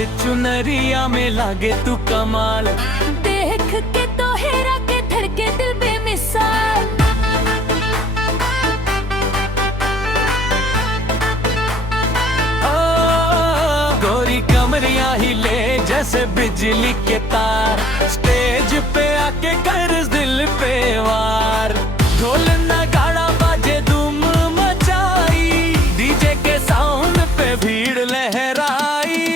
लाल चुनरिया में लागे तू कमाल, देख के तो हेरा के धड़के दिल बेमिसाल। गोरी कमरिया हिले जैसे बिजली के तार, स्टेज पे आके कर दिल पे वार। ढोल नगाड़ा बाजे धूम मचाई, डीजे के साउंड पे भीड़ लहराई।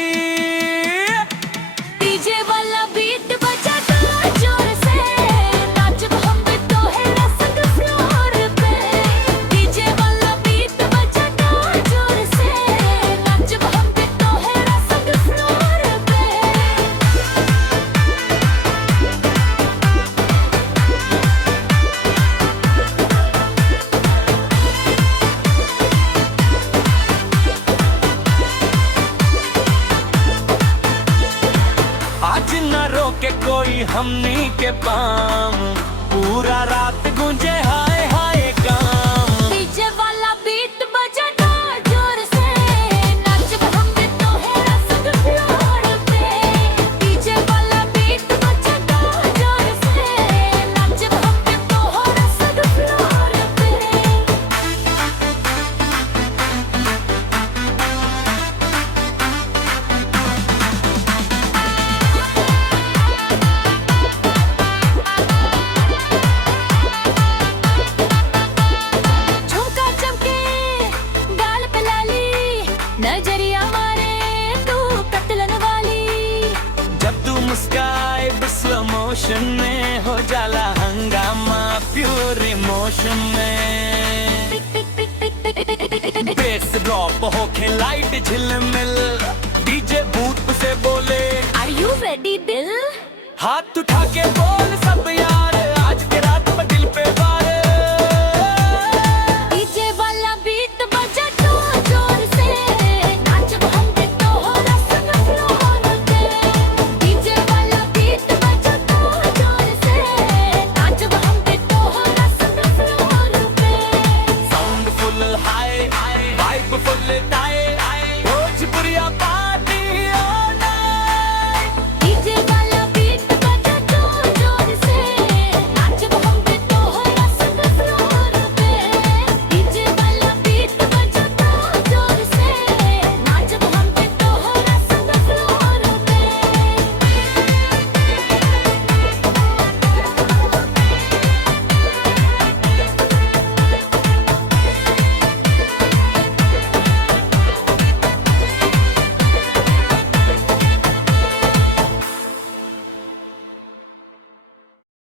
डीजे वाला बीट बजाता जोर से, नाच हम भी तो है रसक फ्लोर पे। डीजे वाला बीट बजाता जोर से, नाच हम भी तो है रसक फ्लोर पे। आज न रोके कोई हमनी के पाम, पूरा रात गूंजे हाय हाय काम। डीजे वाला बीट बजाता जोर से, नाच हम भी तो है रसक फ्लोर पे। डीजे वाला बीट बजाता जोर से, नाच हम भी तो है रसक फ्लोर पे। झुमका चमके गाल पे लाली, नजरिया मारे तू कतलन वाली। जब तू मुस्काए स्लो मोशन में हो जाला हंगामा प्योर इमोशन में। बेस ड्रॉप होके लाइट झिलमिल, डीजे बूथ से बोले आर यू रेडी दिल? हाथ उठा के बोल